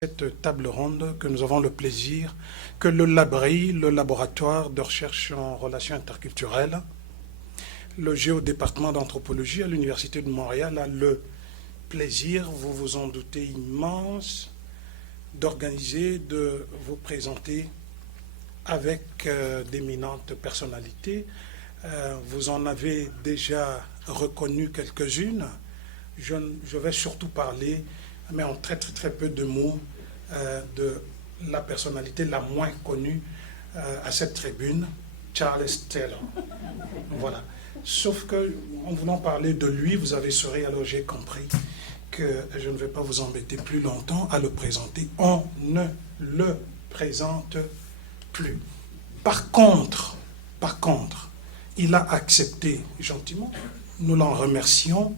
Cette table ronde que nous avons le plaisir que le LABRI, le laboratoire de recherche en relations interculturelles, le géodépartement d'anthropologie à l'Université de Montréal a le plaisir, vous vous en doutez immense, d'organiser, de vous présenter avec d'éminentes personnalités. Vous en avez déjà reconnu quelques-unes. Je vais surtout parler, mais en très peu de mots, de la personnalité la moins connue à cette tribune, Charles Taylor. Voilà. Sauf que, en voulant parler de lui, vous avez souri, alors j'ai compris que je ne vais pas vous embêter plus longtemps à le présenter. On ne le présente plus. Par contre, il a accepté gentiment, nous l'en remercions,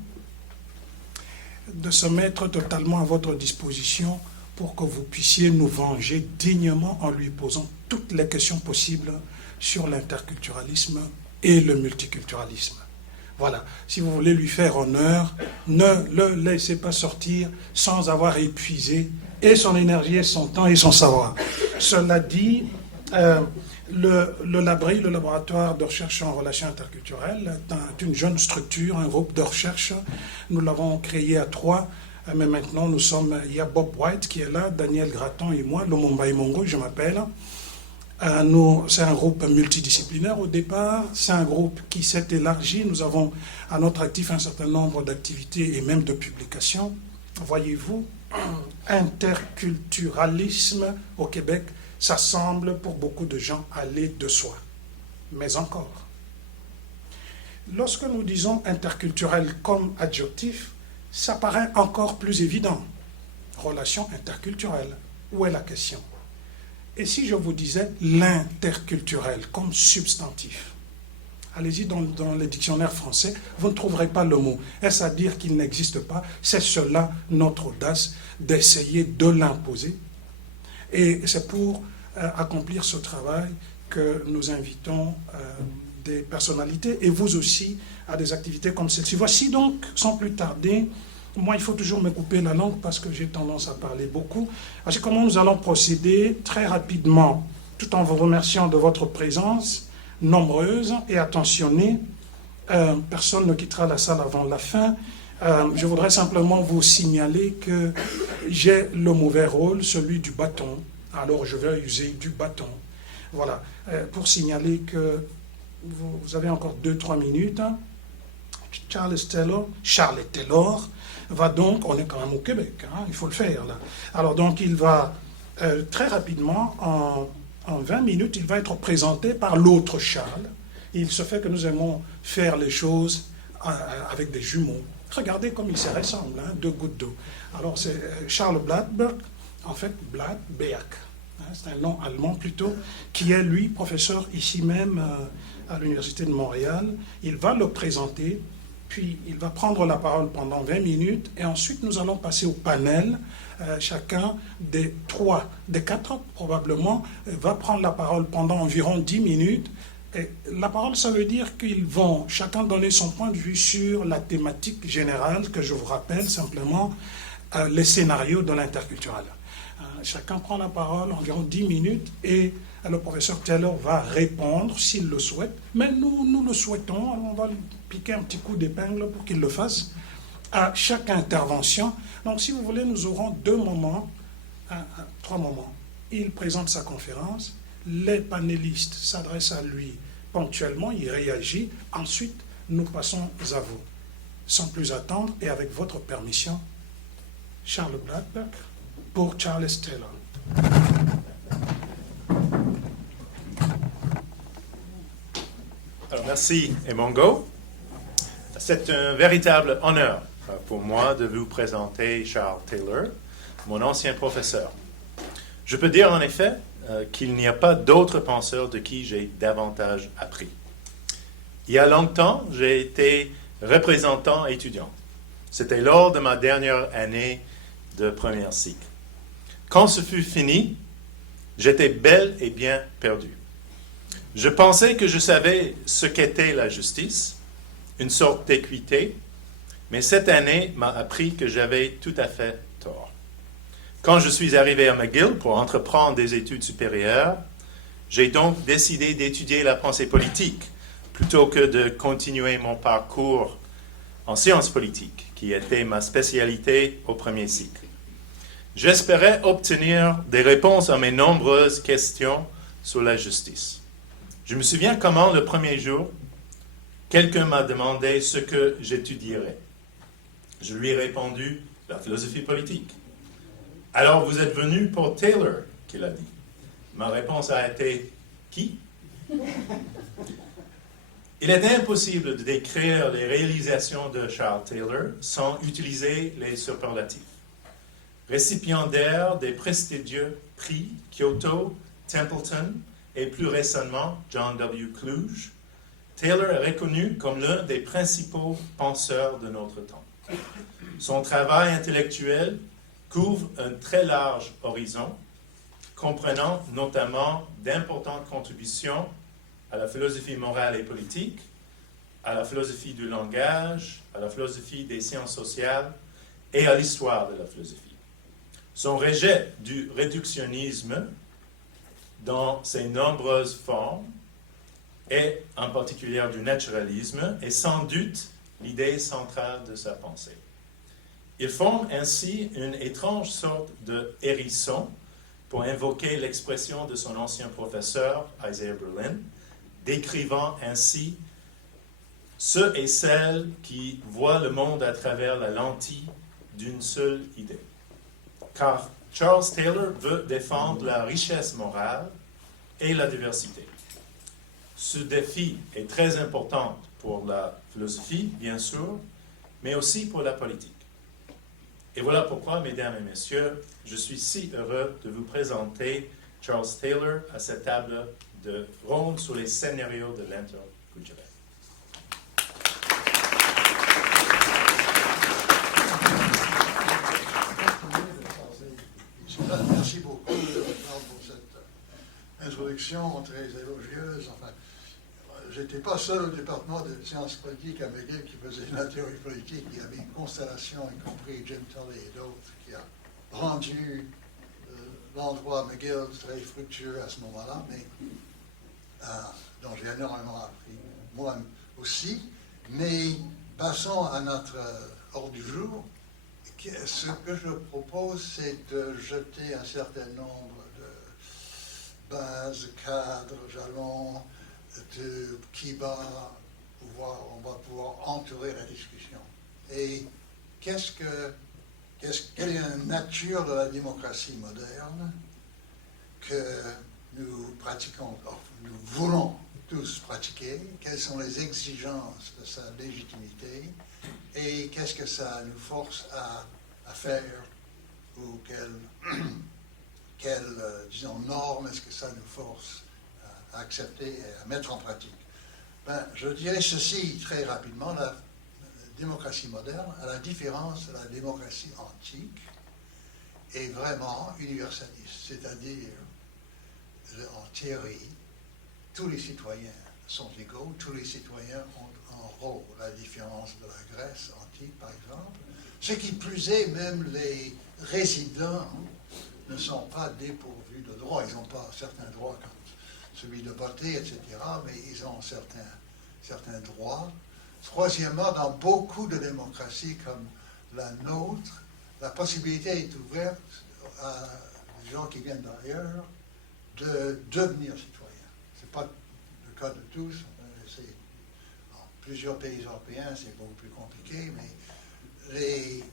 de se mettre totalement à votre disposition pour que vous puissiez nous venger dignement en lui posant toutes les questions possibles sur l'interculturalisme et le multiculturalisme. Voilà, si vous voulez lui faire honneur, ne le laissez pas sortir sans avoir épuisé et son énergie, et son temps, et son savoir. Cela dit, le LABRI, le laboratoire de recherche en relations interculturelles, est une jeune structure, un groupe de recherche. Nous l'avons créé à 3, mais maintenant il y a Bob White qui est là, Daniel Gratton et moi, Lumumba Imongo, je m'appelle. C'est un groupe multidisciplinaire au départ, c'est un groupe qui s'est élargi. Nous avons à notre actif un certain nombre d'activités et même de publications. Voyez-vous, interculturalisme au Québec, ça semble pour beaucoup de gens aller de soi. Mais encore, lorsque nous disons interculturel comme adjectif, ça paraît encore plus évident. Relation interculturelle, où est la question? Et si je vous disais l'interculturel comme substantif? Allez-y dans les dictionnaires français, vous ne trouverez pas le mot. Est-ce à dire qu'il n'existe pas? C'est cela notre audace d'essayer de l'imposer. Et c'est pour accomplir ce travail que nous invitons des personnalités et vous aussi à des activités comme celle-ci. Voici donc, sans plus tarder, moi il faut toujours me couper la langue parce que j'ai tendance à parler beaucoup. Voici comment nous allons procéder très rapidement, tout en vous remerciant de votre présence nombreuse et attentionnée. Personne ne quittera la salle avant la fin. Je voudrais simplement vous signaler que j'ai le mauvais rôle, celui du bâton. Alors je vais user du bâton. Voilà, pour signaler que vous avez encore 2-3 minutes. Charles Taylor va donc, on est quand même au Québec, hein, il faut le faire là. Alors donc il va très rapidement, en 20 minutes, il va être présenté par l'autre Charles. Il se fait que nous aimons faire les choses avec des jumeaux. Regardez comme ils se ressemblent, hein, 2 gouttes d'eau. Alors c'est Charles Bladberg, en fait Bladberg, hein, c'est un nom allemand plutôt, qui est lui professeur ici même à l'Université de Montréal. Il va le présenter, puis il va prendre la parole pendant 20 minutes, et ensuite nous allons passer au panel. Chacun des 4 probablement, va prendre la parole pendant environ 10 minutes. Et la parole, ça veut dire qu'ils vont chacun donner son point de vue sur la thématique générale, que je vous rappelle simplement, les scénarios de l'interculturel. Chacun prend la parole environ 10 minutes et le professeur Taylor va répondre s'il le souhaite. Mais nous le souhaitons, alors on va lui piquer un petit coup d'épingle pour qu'il le fasse à chaque intervention. Donc si vous voulez, nous aurons 2 moments, 3 moments. Il présente sa conférence, les panélistes s'adressent à lui ponctuellement, il réagit. Ensuite, nous passons à vous. Sans plus attendre et avec votre permission, Charles Bladberg pour Charles Taylor. Alors, merci, Emongo. C'est un véritable honneur pour moi de vous présenter Charles Taylor, mon ancien professeur. Je peux dire en effet qu'il n'y a pas d'autre penseur de qui j'ai davantage appris. Il y a longtemps, j'ai été représentant étudiant. C'était lors de ma dernière année de première cycle. Quand ce fut fini, j'étais bel et bien perdu. Je pensais que je savais ce qu'était la justice, une sorte d'équité, mais cette année m'a appris que j'avais tout à fait tort. Quand je suis arrivé à McGill pour entreprendre des études supérieures, j'ai donc décidé d'étudier la pensée politique plutôt que de continuer mon parcours en sciences politiques, qui était ma spécialité au premier cycle. J'espérais obtenir des réponses à mes nombreuses questions sur la justice. Je me souviens comment, le premier jour, quelqu'un m'a demandé ce que j'étudierais. Je lui ai répondu « la philosophie politique ». « Alors vous êtes venu pour Taylor », qu'il a dit. Ma réponse a été « qui ?» Il est impossible de décrire les réalisations de Charles Taylor sans utiliser les superlatifs. Récipiendaire des prestigieux prix Kyoto, Templeton et plus récemment John W. Kluge, Taylor est reconnu comme l'un des principaux penseurs de notre temps. Son travail intellectuel couvre un très large horizon, comprenant notamment d'importantes contributions à la philosophie morale et politique, à la philosophie du langage, à la philosophie des sciences sociales et à l'histoire de la philosophie. Son rejet du réductionnisme dans ses nombreuses formes, et en particulier du naturalisme, est sans doute l'idée centrale de sa pensée. Il forme ainsi une étrange sorte de hérisson pour invoquer l'expression de son ancien professeur, Isaiah Berlin, décrivant ainsi ceux et celles qui voient le monde à travers la lentille d'une seule idée. Car Charles Taylor veut défendre la richesse morale et la diversité. Ce défi est très important pour la philosophie, bien sûr, mais aussi pour la politique. Et voilà pourquoi, mesdames et messieurs, je suis si heureux de vous présenter Charles Taylor à cette table de ronde sur les scénarios de l'interculturel. Merci beaucoup pour cette introduction très élogieuse. Enfin, j'étais pas seul au département de sciences politiques à McGill qui faisait la théorie politique. Il y avait une constellation, y compris Jim Tully et d'autres, qui a rendu l'endroit McGill très fructueux à ce moment-là, mais dont j'ai énormément appris, moi aussi. Mais passons à notre ordre du jour. Ce que je propose, c'est de jeter un certain nombre de bases, cadres, jalons, qui va on va pouvoir entourer la discussion. Et quelle est la nature de la démocratie moderne que nous pratiquons, nous voulons tous pratiquer, quelles sont les exigences de sa légitimité et qu'est-ce que ça nous force à faire ou quelles disons, normes est-ce que ça nous force à accepter et à mettre en pratique. Je dirais ceci très rapidement, la démocratie moderne, à la différence de la démocratie antique, est vraiment universaliste, c'est-à-dire, en théorie, tous les citoyens sont égaux, tous les citoyens ont un rôle, à la différence de la Grèce antique, par exemple. Ce qui plus est, même les résidents ne sont pas dépourvus de droits. Ils n'ont pas certains droits comme celui de voter, etc., mais ils ont certains droits. Troisièmement, dans beaucoup de démocraties comme la nôtre, la possibilité est ouverte à des gens qui viennent d'ailleurs de devenir citoyens. Ce n'est pas le cas de tous. Dans plusieurs pays européens, c'est beaucoup plus compliqué, mais les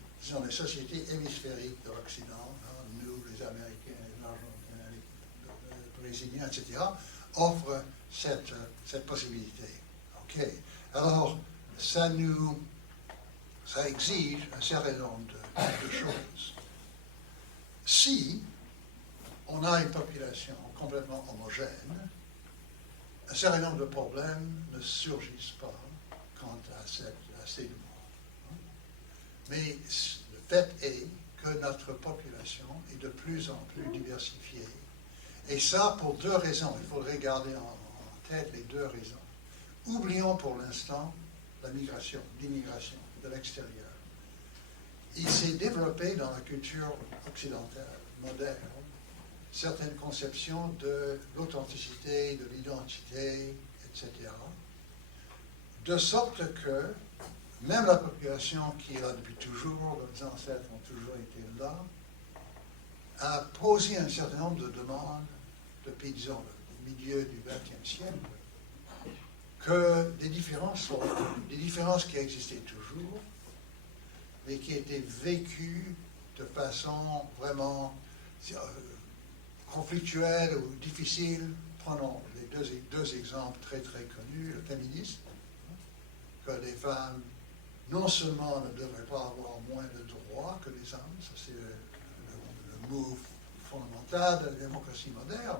sociétés hémisphériques de l'Occident, nous, les Américains, les Argentins, les Brésiliens, etc., offrent cette possibilité. OK. Alors, ça exige un certain nombre de choses. Si on a une population complètement homogène, un certain nombre de problèmes ne surgissent pas quant à ces demandes. Mais le fait est que notre population est de plus en plus diversifiée. Et ça, pour deux raisons. Il faut regarder en tête les deux raisons. Oublions pour l'instant la migration, l'immigration de l'extérieur. Il s'est développé dans la culture occidentale moderne certaines conceptions de l'authenticité, de l'identité, etc. De sorte que même la population qui est là depuis toujours, les ancêtres ont toujours été là, a posé un certain nombre de demandes depuis, disons, le milieu du XXe siècle, que des différences qui existaient toujours, mais qui étaient vécues de façon vraiment conflictuelle ou difficile. Prenons les deux exemples très très connus, le féminisme, que les femmes non seulement ne devraient pas avoir moins de droits que les hommes, ça c'est le move fondamental de la démocratie moderne,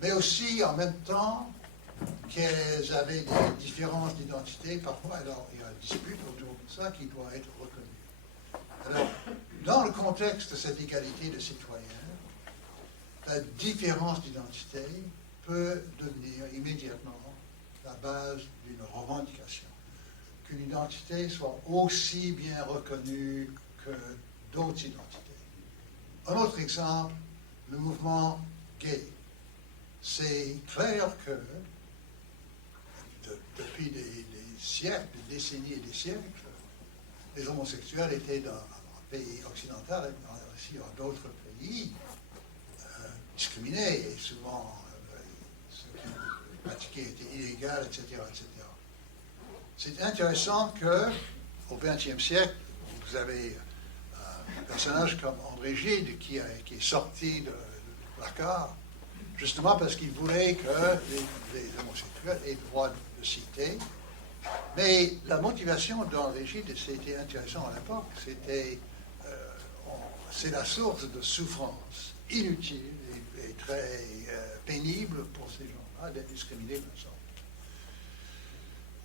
mais aussi en même temps qu'elles avaient des différences d'identité, parfois alors il y a une dispute autour de ça qui doit être reconnue. Alors, dans le contexte de cette égalité de citoyens, la différence d'identité peut devenir immédiatement la base d'une revendication. Qu'une identité soit aussi bien reconnue que d'autres identités. Un autre exemple, le mouvement gay. C'est clair que depuis des siècles, des décennies et des siècles, les homosexuels étaient dans un pays occidental et aussi dans d'autres pays discriminés et souvent ce qui pratiquaient était illégal, etc., etc. C'est intéressant qu'au XXe siècle, vous avez un personnage comme André Gide qui est sorti du placard, justement parce qu'il voulait que les homosexuels aient le droit de citer. Mais la motivation d'André Gide, c'était intéressant à l'époque, c'est la source de souffrance inutile et très pénible pour ces gens-là d'être discriminés comme ça.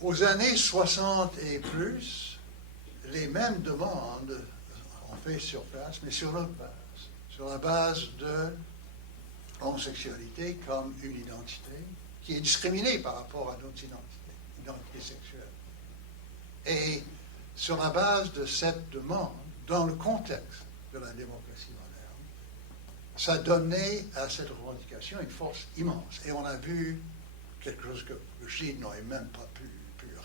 Aux années 60 et plus, les mêmes demandes ont fait surface, mais sur l'autre base, sur la base de l'homosexualité comme une identité qui est discriminée par rapport à d'autres identités sexuelles. Et sur la base de cette demande, dans le contexte de la démocratie moderne, ça donnait à cette revendication une force immense. Et on a vu quelque chose que Gide n'aurait même pas pu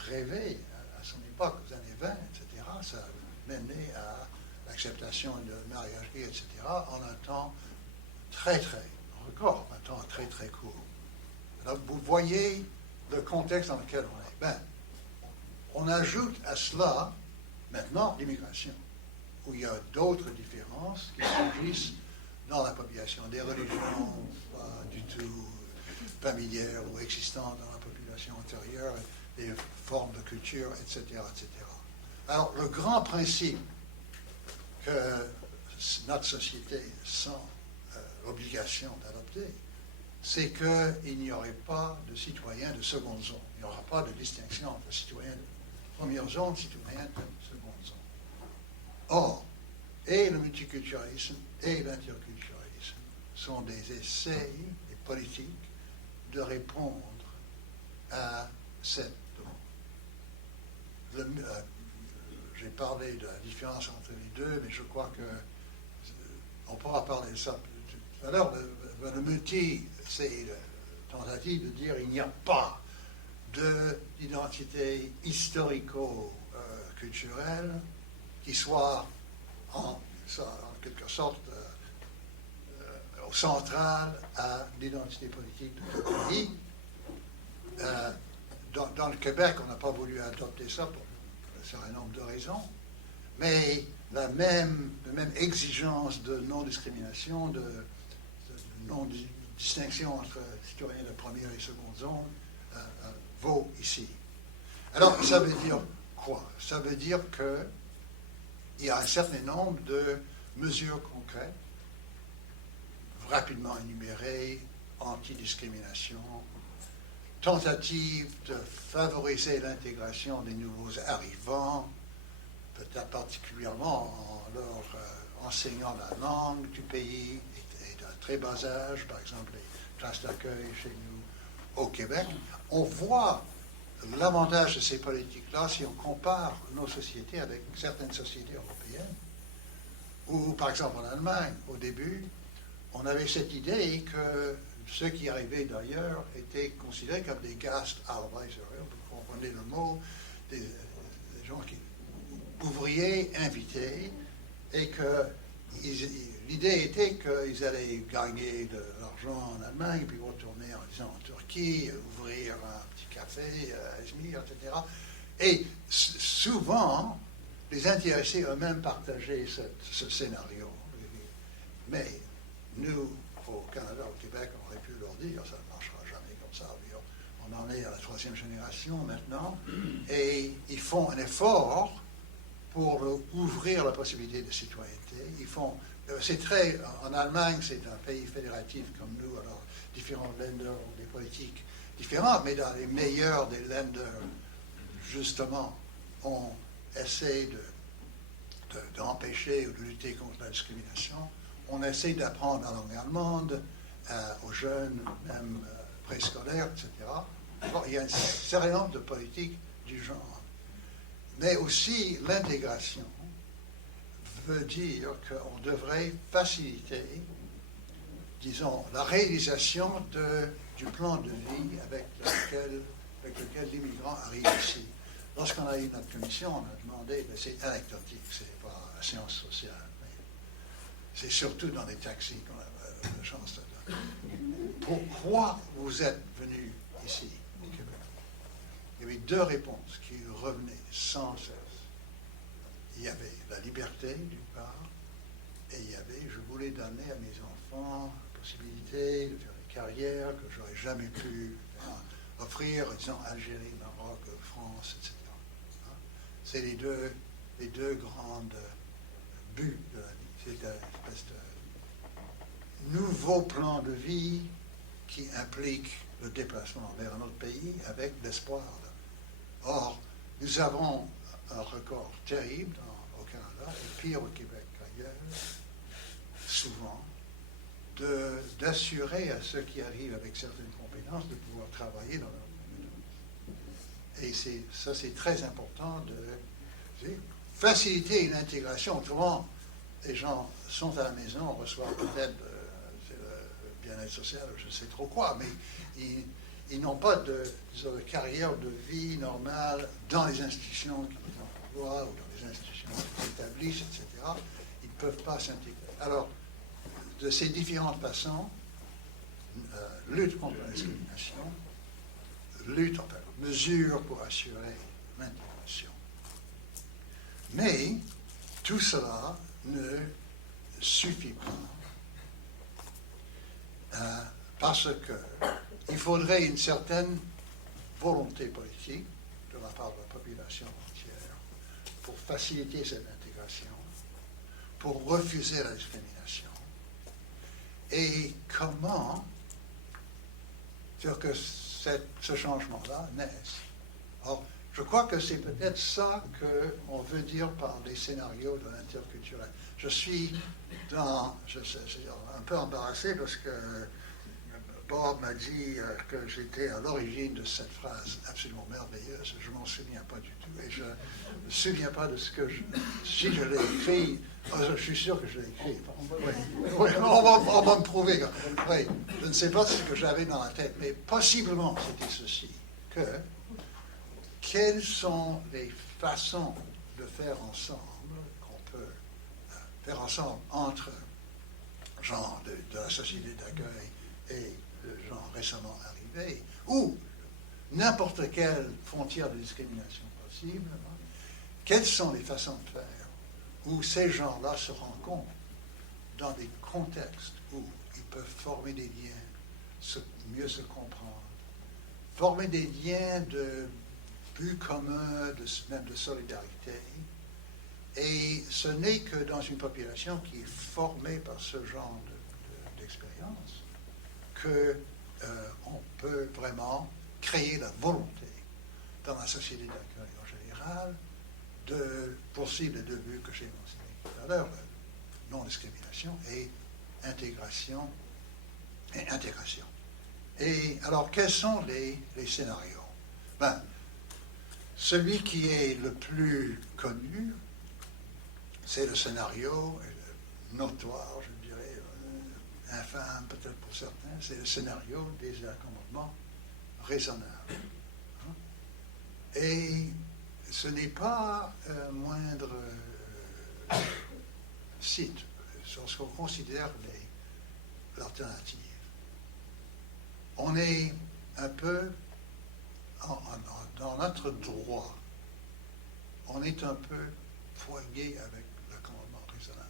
rêver à son époque, aux années 20, etc. Ça menait à l'acceptation de mariage gay, etc., en un temps encore un temps très très court. Alors vous voyez le contexte dans lequel on est. Ben, on ajoute à cela maintenant l'immigration, où il y a d'autres différences qui surgissent dans la population, des religions pas du tout familières ou existantes dans la population antérieure, des formes de culture, etc., etc. Alors, le grand principe que notre société sent l'obligation d'adopter, c'est qu'il n'y aurait pas de citoyens de seconde zone. Il n'y aura pas de distinction entre citoyens de première zone, citoyens de seconde zone. Or, et le multiculturalisme et l'interculturalisme sont des essais, des politiques, de répondre à cette demande. J'ai parlé de la différence entre les deux, mais je crois que on pourra parler de ça tout à l'heure. Le multi, c'est la tentative de dire il n'y a pas d'identité historico-culturelle qui soit en quelque sorte centrale à l'identité politique de tout pays. Dans le Québec, on n'a pas voulu adopter ça pour un certain nombre de raisons, mais la même exigence de non-discrimination, de non-distinction entre citoyens de première et seconde zone vaut ici. Alors, ça veut dire quoi? Ça veut dire qu'il y a un certain nombre de mesures concrètes, rapidement énumérées, anti-discrimination, tentative de favoriser l'intégration des nouveaux arrivants, peut-être particulièrement en leur enseignant la langue du pays et d'un très bas âge, par exemple les classes d'accueil chez nous au Québec. On voit l'avantage de ces politiques-là si on compare nos sociétés avec certaines sociétés européennes, où par exemple en Allemagne, au début, on avait cette idée que ceux qui arrivaient d'ailleurs étaient considérés comme des Gastarbeiter, vous comprenez le mot, des gens ouvriers invités, et que l'idée était qu'ils allaient gagner de l'argent en Allemagne, puis retourner en Turquie, ouvrir un petit café à Izmir, etc. Et souvent, les intéressés eux-mêmes partageaient ce scénario. Mais nous, au Canada, au Québec, on aurait pu leur dire, ça ne marchera jamais comme ça. On en est à la 3e génération maintenant, et ils font un effort pour ouvrir la possibilité de citoyenneté. En Allemagne, c'est un pays fédératif comme nous, alors différents Länder ont des politiques différentes, mais dans les meilleurs des Länder, justement, on essaie d'empêcher ou de lutter contre la discrimination. On essaie d'apprendre la langue allemande aux jeunes, même préscolaires, etc. Alors, il y a un certain nombre de politiques du genre. Mais aussi, l'intégration veut dire qu'on devrait faciliter, disons, la réalisation du plan de vie avec lequel l'immigrant arrive ici. Lorsqu'on a eu notre commission, on a demandé, mais c'est anecdotique, c'est pas la science sociale, mais c'est surtout dans les taxis qu'on a la chance de... Pourquoi vous êtes venu ici, au Québec? Il y avait 2 réponses qui revenaient sans cesse. Il y avait la liberté, d'une part, et il y avait, je voulais donner à mes enfants la possibilité de faire une carrière que j'aurais jamais pu offrir, disons, Algérie, Maroc, France, etc. C'est les deux grandes buts de la vie. C'est une espèce de nouveau plan de vie qui implique le déplacement vers un autre pays avec l'espoir. Or, nous avons un record terrible au Canada, et pire au Québec qu'ailleurs, souvent, d'assurer à ceux qui arrivent avec certaines compétences de pouvoir travailler dans leur communauté. Et ça, c'est très important de faciliter une intégration. Autrement, les gens sont à la maison, reçoivent peut-être le bien-être social, je ne sais trop quoi, mais ils n'ont pas de carrière de vie normale dans les institutions qui les emploient ou dans les institutions qui les établissent, etc. Ils ne peuvent pas s'intégrer. Alors, de ces différentes façons, lutte contre la discrimination, mesures pour assurer l'intégration. Mais tout cela ne suffit pas parce qu'il faudrait une certaine volonté politique de la part de la population entière pour faciliter cette intégration, pour refuser la discrimination. Et comment faire que ce changement-là naisse? Or, je crois que c'est peut-être ça qu'on veut dire par les scénarios de l'interculturel. Je suis un peu embarrassé parce que Bob m'a dit que j'étais à l'origine de cette phrase absolument merveilleuse. Je ne m'en souviens pas du tout. Et je ne me souviens pas de ce que si je l'ai écrit, je suis sûr que je l'ai écrit. Oui, on va me prouver. Oui, je ne sais pas ce que j'avais dans la tête, mais possiblement c'était ceci, quelles sont les façons de faire ensemble, qu'on peut faire ensemble entre gens de la société d'accueil et de gens récemment arrivés, ou n'importe quelle frontière de discrimination possible, quelles sont les façons de faire où ces gens-là se rencontrent dans des contextes où ils peuvent former des liens, mieux se comprendre, former des liens de but commun, même de solidarité. Et ce n'est que dans une population qui est formée par ce genre d'expérience qu'on peut vraiment créer la volonté dans la société d'accueil en général de poursuivre les 2 buts que j'ai mentionnés tout à l'heure, non-discrimination et intégration. Et alors, quels sont les scénarios? Celui qui est le plus connu, c'est le scénario notoire, je dirais, infâme peut-être pour certains, c'est le scénario des accommodements raisonnables. Hein? Et ce n'est pas un moindre site lorsqu'on considère l'alternative. On est un peu, dans notre droit, on est un peu foigué avec l'accommodement raisonnable.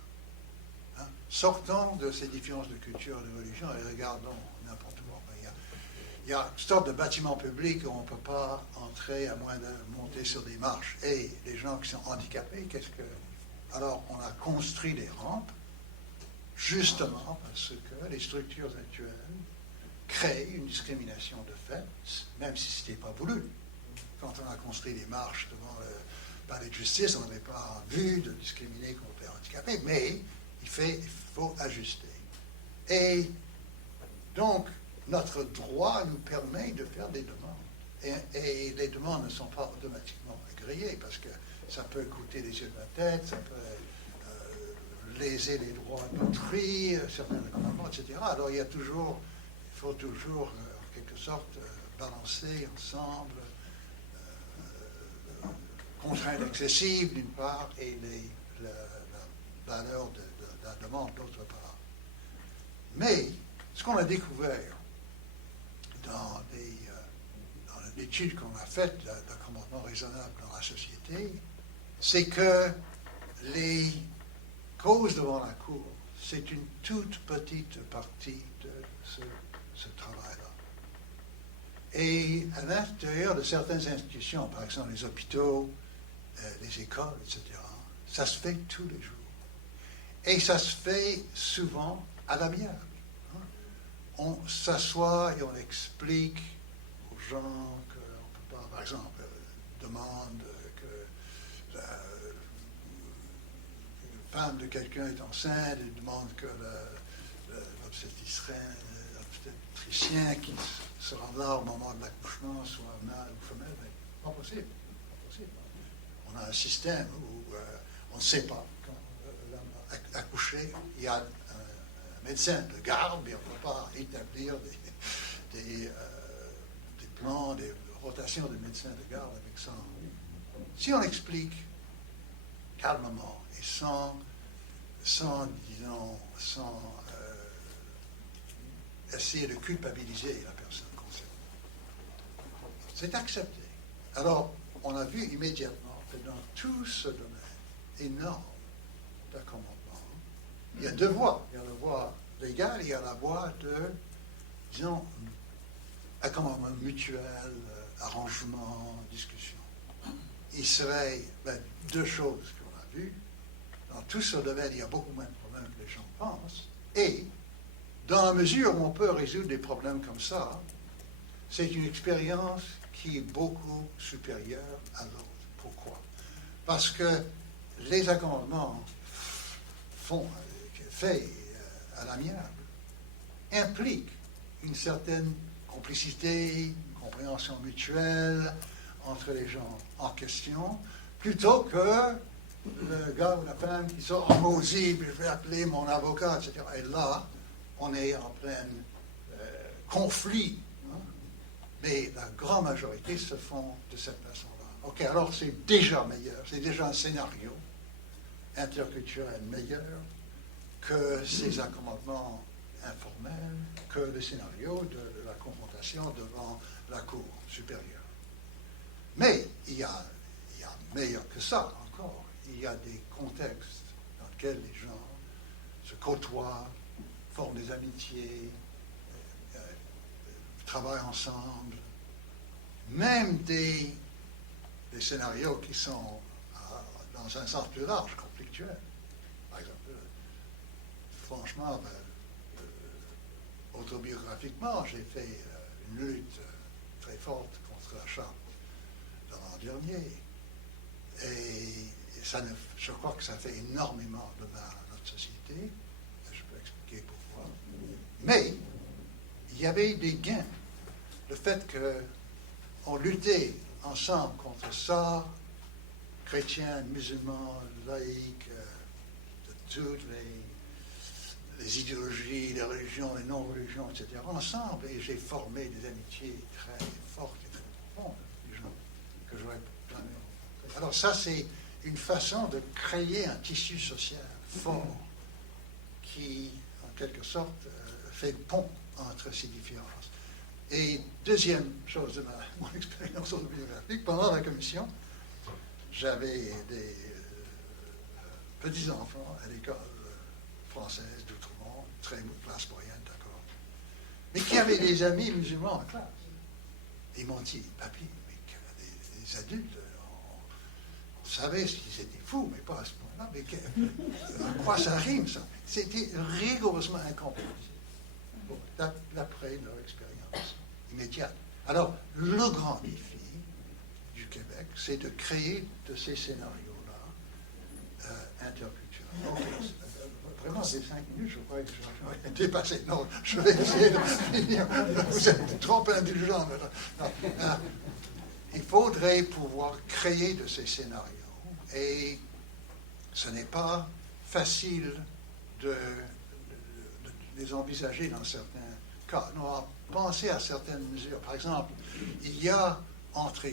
Hein? Sortons de ces différences de culture et de religion et regardons n'importe où. Il y a une sorte de bâtiment public où on ne peut pas entrer à moins de monter sur des marches. Et les gens qui sont handicapés, alors on a construit des rampes, justement parce que les structures actuelles créent une discrimination de fait, même si ce n'était pas voulu. Quand on a construit des marches devant le palais de justice, on n'avait pas vu de discriminer contre les handicapés, mais il faut ajuster. Et donc, notre droit nous permet de faire des demandes. Et les demandes ne sont pas automatiquement agréées, parce que ça peut coûter les yeux de la tête, ça peut léser les droits d'autrui, certains accommodements, etc. Alors il faut toujours, en quelque sorte, balancer ensemble contraintes excessives d'une part et la valeur de la demande d'autre part. Mais ce qu'on a découvert dans l'étude qu'on a faite d'accommodement raisonnable dans la société, c'est que les causes devant la Cour, c'est une toute petite partie de ce travail-là. Et à l'intérieur de certaines institutions, par exemple les hôpitaux, les écoles, etc., ça se fait tous les jours. Et ça se fait souvent à l'amiable. On s'assoit et on explique aux gens qu'on ne peut pas, par exemple, demande que la femme de quelqu'un est enceinte, et demande que l'obstétricien qui se rend là au moment de l'accouchement soit mâle ou femelle. Mais pas possible. Pas possible. On a un système où on ne sait pas. Quand l'homme a accouché, il y a un médecin de garde, mais on ne peut pas établir des plans, des rotations de médecins de garde avec ça. Si on explique calmement et sans essayer de culpabiliser la personne concernée, c'est accepté. Alors, on a vu immédiatement que dans tout ce domaine énorme d'accommodement, il y a deux voies. Il y a la voie légale, il y a la voie de, disons, accommodement mutuel, arrangement, discussion. Il serait deux choses qu'on a vues. Dans tout ce domaine, il y a beaucoup moins de problèmes que les gens pensent. Et, dans la mesure où on peut résoudre des problèmes comme ça, c'est une expérience qui est beaucoup supérieure à l'autre. Pourquoi? Parce que les accommodements faits à l'amiable impliquent une certaine complicité, une compréhension mutuelle entre les gens en question, plutôt que le gars ou la femme qui sort en maudit, je vais appeler mon avocat, etc. Et là, on est en plein conflit. Hein? Mais la grande majorité se font de cette façon-là. OK, alors c'est déjà meilleur, c'est déjà un scénario interculturel meilleur que ces accommodements informels, que le scénario de la confrontation devant la Cour supérieure. Mais il y a meilleur que ça encore. Il y a des contextes dans lesquels les gens se côtoient, forment des amitiés, travaillent ensemble, même des scénarios qui sont dans un sens plus large, conflictuel. Par exemple, franchement, autobiographiquement, j'ai fait une lutte très forte contre la charte de l'an dernier. Et je crois que ça fait énormément de mal à notre société. Je peux expliquer pourquoi. Mais il y avait des gains. Le fait qu'on luttait ensemble contre ça, chrétiens, musulmans, laïcs, de toutes les les idéologies, les religions, les non-religions, etc., ensemble, et j'ai formé des amitiés très fortes et très profondes, des gens que j'aurais jamais rencontrés. Alors ça, c'est une façon de créer un tissu social fort qui, en quelque sorte, fait le pont entre ces différences. Et deuxième chose de mon expérience autobiographique, pendant la commission, j'avais des petits-enfants à l'école française d'Outremont, très classe moyenne, d'accord, mais qui avaient des amis musulmans en classe. Ils m'ont dit, papy, mais des adultes, on savait qu'ils étaient fous, mais pas à ce point-là, mais à quoi ça rime, ça? C'était rigoureusement incompréhensible. Bon, d'après leur expérience immédiate. Alors, le grand défi du Québec, c'est de créer de ces scénarios-là interculturels. Donc, vraiment, ces 5 minutes, je crois que j'aurais dépassé. Non, je vais essayer de finir. Vous êtes trop indulgent. Il faudrait pouvoir créer de ces scénarios. Et ce n'est pas facile de les envisager dans certains cas. On va penser à certaines mesures. Par exemple, il y a entre